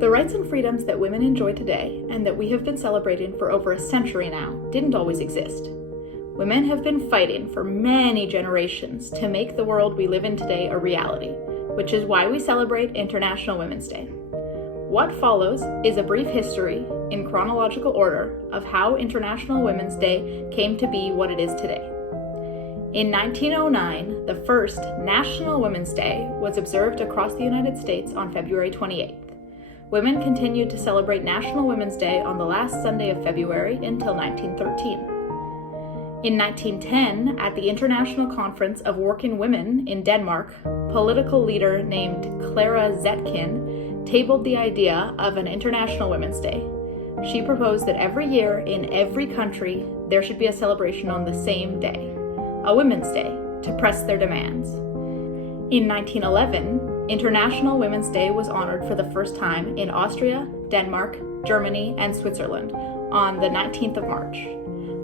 The rights and freedoms that women enjoy today, and that we have been celebrating for over a century now, didn't always exist. Women have been fighting for many generations to make the world we live in today a reality, which is why we celebrate International Women's Day. What follows is a brief history, in chronological order, of how International Women's Day came to be what it is today. In 1909, the first National Women's Day was observed across the United States on February 28th. Women continued to celebrate National Women's Day on the last Sunday of February until 1913. In 1910, at the International Conference of Working Women in Denmark, political leader named Clara Zetkin tabled the idea of an International Women's Day. She proposed that every year in every country there should be a celebration on the same day, a Women's Day, to press their demands. In 1911, International Women's Day was honored for the first time in Austria, Denmark, Germany, and Switzerland on the 19th of March.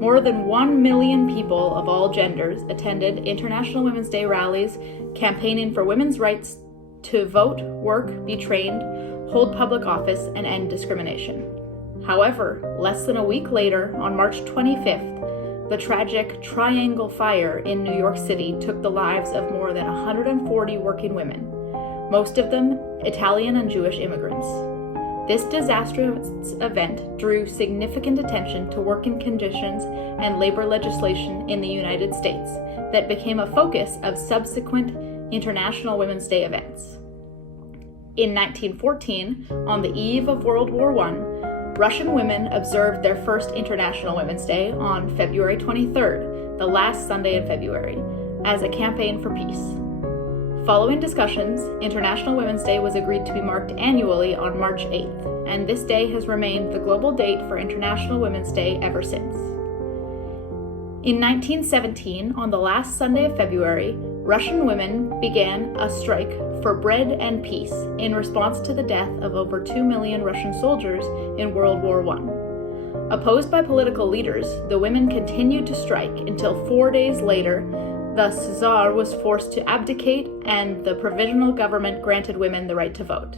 More than 1 million people of all genders attended International Women's Day rallies campaigning for women's rights to vote, work, be trained, hold public office, and end discrimination. However, less than a week later, on March 25th, the tragic Triangle Fire in New York City took the lives of more than 140 working women, most of them Italian and Jewish immigrants. This disastrous event drew significant attention to working conditions and labor legislation in the United States that became a focus of subsequent International Women's Day events. In 1914, on the eve of World War I, Russian women observed their first International Women's Day on February 23rd, the last Sunday in February, as a campaign for peace. Following discussions, International Women's Day was agreed to be marked annually on March 8th, and this day has remained the global date for International Women's Day ever since. In 1917, on the last Sunday of February, Russian women began a strike for bread and peace in response to the death of over 2 million Russian soldiers in World War I. Opposed by political leaders, the women continued to strike until 4 days later, the Tsar was forced to abdicate and the provisional government granted women the right to vote.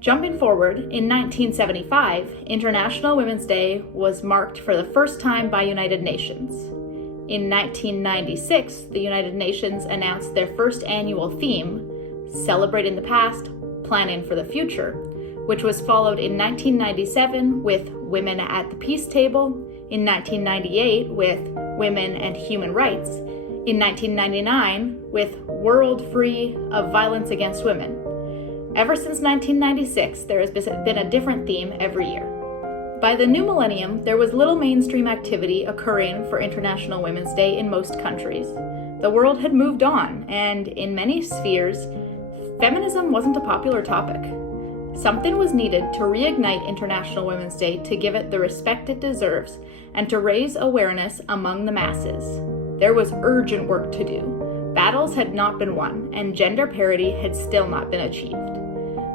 Jumping forward, in 1975, International Women's Day was marked for the first time by United Nations. In 1996, the United Nations announced their first annual theme, Celebrating the Past, Planning for the Future, which was followed in 1997 with Women at the Peace Table, in 1998 with Women and Human Rights, in 1999 with World Free of Violence Against Women. Ever since 1996, there has been a different theme every year. By the new millennium, there was little mainstream activity occurring for International Women's Day in most countries. The world had moved on, and in many spheres, feminism wasn't a popular topic. Something was needed to reignite International Women's Day to give it the respect it deserves and to raise awareness among the masses. There was urgent work to do. Battles had not been won, and gender parity had still not been achieved.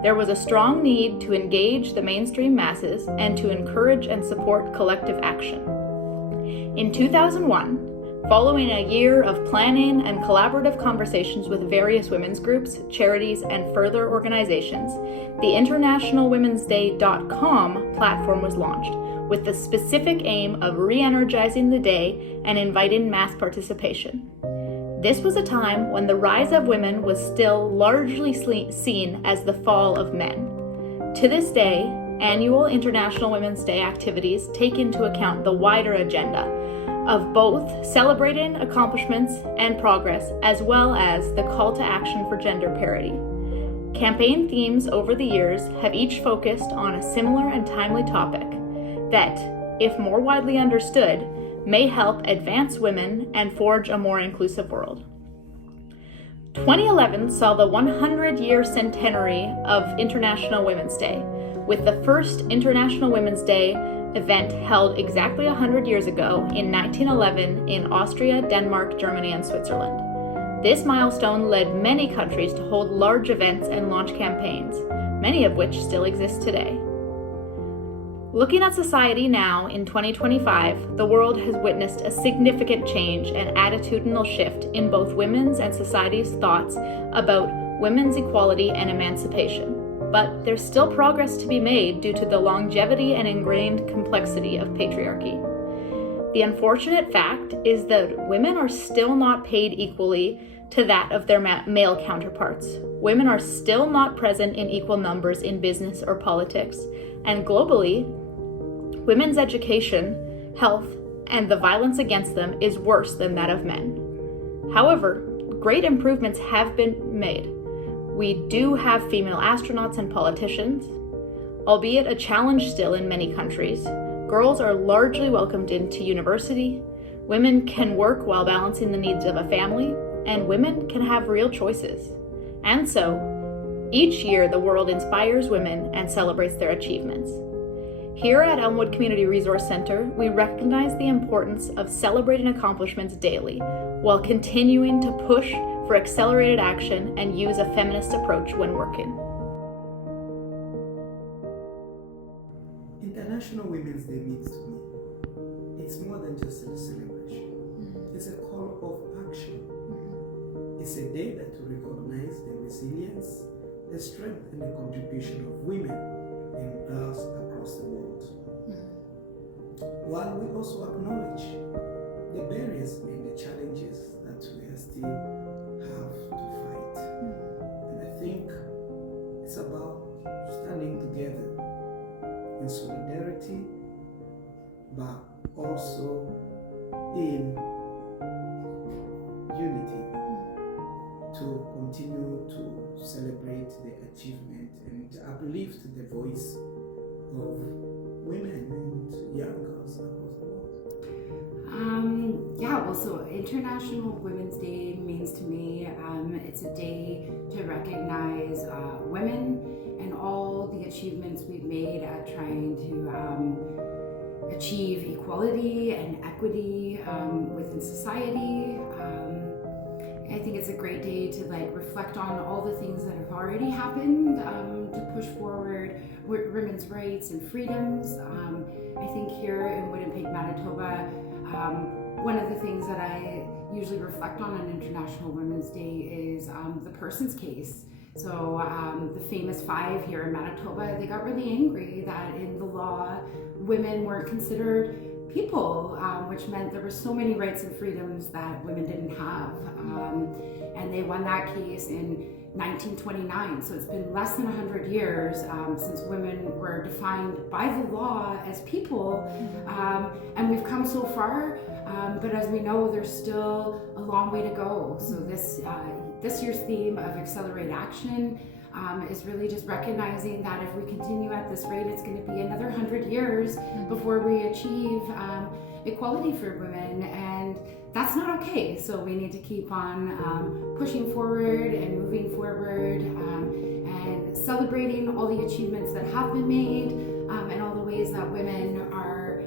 There was a strong need to engage the mainstream masses and to encourage and support collective action. In 2001, following a year of planning and collaborative conversations with various women's groups, charities, and further organizations, the InternationalWomen'sDay.com platform was launched, with the specific aim of re-energizing the day and inviting mass participation. This was a time when the rise of women was still largely seen as the fall of men. To this day, annual International Women's Day activities take into account the wider agenda of both celebrating accomplishments and progress, as well as the call to action for gender parity. Campaign themes over the years have each focused on a similar and timely topic that, if more widely understood, may help advance women and forge a more inclusive world. 2011 saw the 100-year centenary of International Women's Day, with the first International Women's Day event held exactly 100 years ago in 1911 in Austria, Denmark, Germany, and Switzerland. This milestone led many countries to hold large events and launch campaigns, many of which still exist today. Looking at society now in 2025, the world has witnessed a significant change and attitudinal shift in both women's and society's thoughts about women's equality and emancipation. But there's still progress to be made due to the longevity and ingrained complexity of patriarchy. The unfortunate fact is that women are still not paid equally to that of their male counterparts. Women are still not present in equal numbers in business or politics, and globally, women's education, health, and the violence against them is worse than that of men. However, great improvements have been made. We do have female astronauts and politicians. Albeit a challenge still in many countries, girls are largely welcomed into university, women can work while balancing the needs of a family, and women can have real choices. And so, each year the world inspires women and celebrates their achievements. Here at Elmwood Community Resource Center, we recognize the importance of celebrating accomplishments daily, while continuing to push for accelerated action and use a feminist approach when working. International Women's Day means to me, it's more than just a celebration. It's a call of action. It's a day that to recognize the resilience, the strength, and the contribution of women and girls across the world. While we also acknowledge the barriers and the challenges that we still have to fight. And I think it's about standing together in solidarity, but also in unity to continue to celebrate the achievement and uplift the voice of women and young girls across the world. So International Women's Day means to me, it's a day to recognize women and all the achievements we've made at trying to achieve equality and equity within society. I think it's a great day to reflect on all the things that have already happened to push forward women's rights and freedoms. I think here in Winnipeg, Manitoba, one of the things that I usually reflect on International Women's Day is the person's case. So the famous 5 here in Manitoba, they got really angry that in the law, women weren't considered people, which meant there were so many rights and freedoms that women didn't have. And they won that case in 1929. So it's been less than 100 years since women were defined by the law as people. And we've come so far, but as we know, there's still a long way to go. So this year's theme of Accelerate Action is really just recognizing that if we continue at this rate, it's going to be another 100 years before we achieve equality for women, and that's not okay. So we need to keep on pushing forward and moving forward and celebrating all the achievements that have been made and all the ways that women are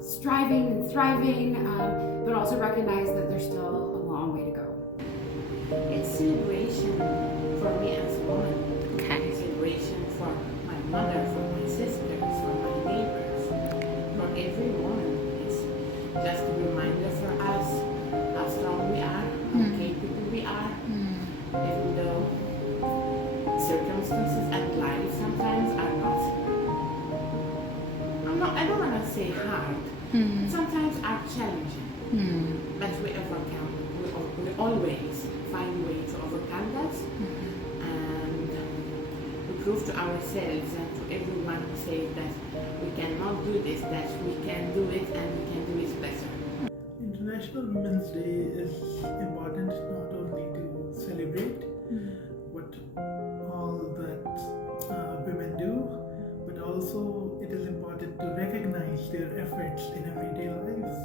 striving and thriving, but also recognize that there's still a long way to go. It's celebration for me as a woman. Okay. It's celebration for my mother, for my sisters, for my neighbors, for every woman. It's just a reminder for us how strong we are, how capable we are, even though circumstances and life sometimes are I don't want to say hard, sometimes are challenging, but we overcome. We always find a way to overcome that, and we prove to ourselves and to everyone who says that we cannot do this, that we can do it and we can do it better. International Women's Day is important not only to celebrate what all that women do, but also it is important to recognize their efforts in everyday lives.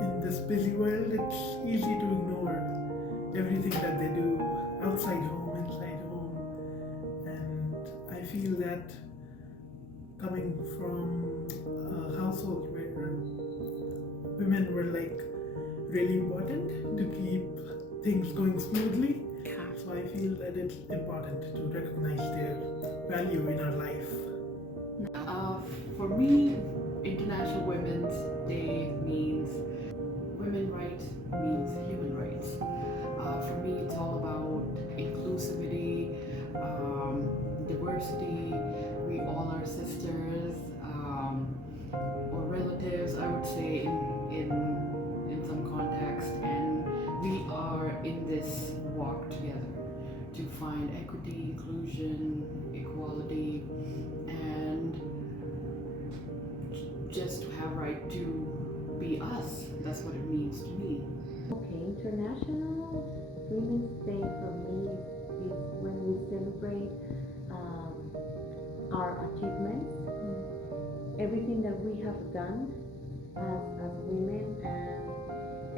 In this busy world, it's easy to ignore everything that they do outside home, inside home. And I feel that coming from a household where women were really important to keep things going smoothly. So I feel that it's important to recognize their value in our life. For me, International Women's Day means women's rights means human rights. For me, it's all about inclusivity, diversity. We all are sisters or relatives, I would say, in some context, and we are in this walk together to find equity, inclusion, equality, and just to have right to be us. That's what it means to me. Okay, International Women's Day for me is when we celebrate our achievements, everything that we have done as women, and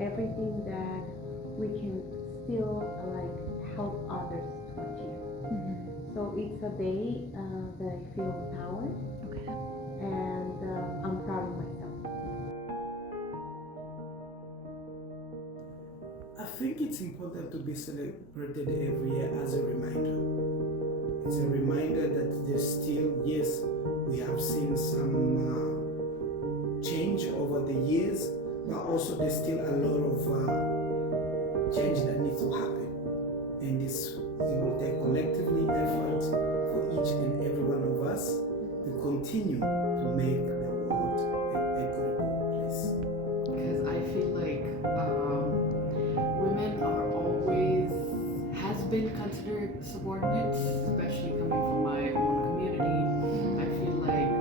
everything that we can still help others to achieve. So it's a day that I feel empowered, and I'm proud of myself. I think it's important to be celebrated every year as a reminder. It's a reminder that there's still, yes, we have seen some change over the years, but also there's still a lot of change that needs to happen. And this will take collectively effort for each and every one of us to continue to make the world an equitable place. Because I feel like women are always, has been considered subordinates, especially coming from my own community. I feel like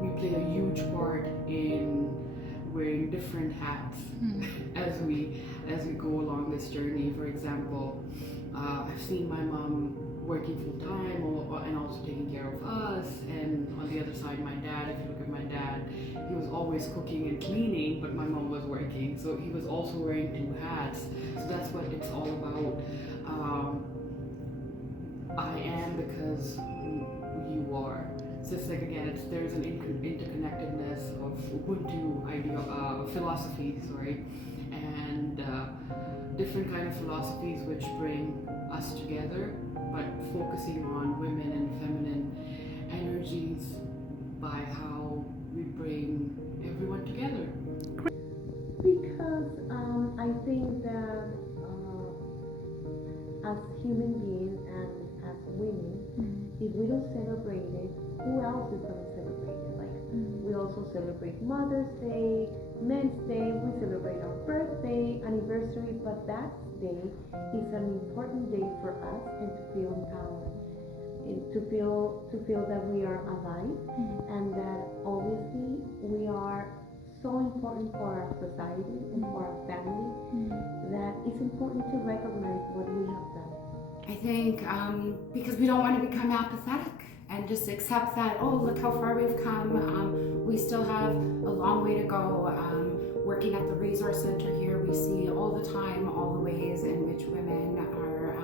we play a huge part in wearing different hats as we go along this journey. For example, I've seen my mom working full time and also taking care of us, and on the other side my dad, if you look at my dad, he was always cooking and cleaning, but my mom was working, so he was also wearing two hats. So that's what it's all about. I am because you are. So it's like, again, there's an interconnectedness of Ubuntu philosophy, and different kind of philosophies which bring us together, but focusing on women and feminine energies by how we bring everyone together. Because I think that as human beings and as women, if we don't celebrate it, who else is going to celebrate it? We also celebrate Mother's Day, Men's Day, we celebrate our birthday, anniversary, but that day is an important day for us, and to feel empowered, and to feel that we are alive, and that obviously we are so important for our society and for our family, that it's important to recognize what we have done. I think because we don't want to become apathetic and just accept that, oh, look how far we've come. We still have a long way to go. Working at the Resource Center here, we see all the time all the ways in which women are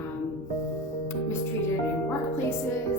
mistreated in workplaces,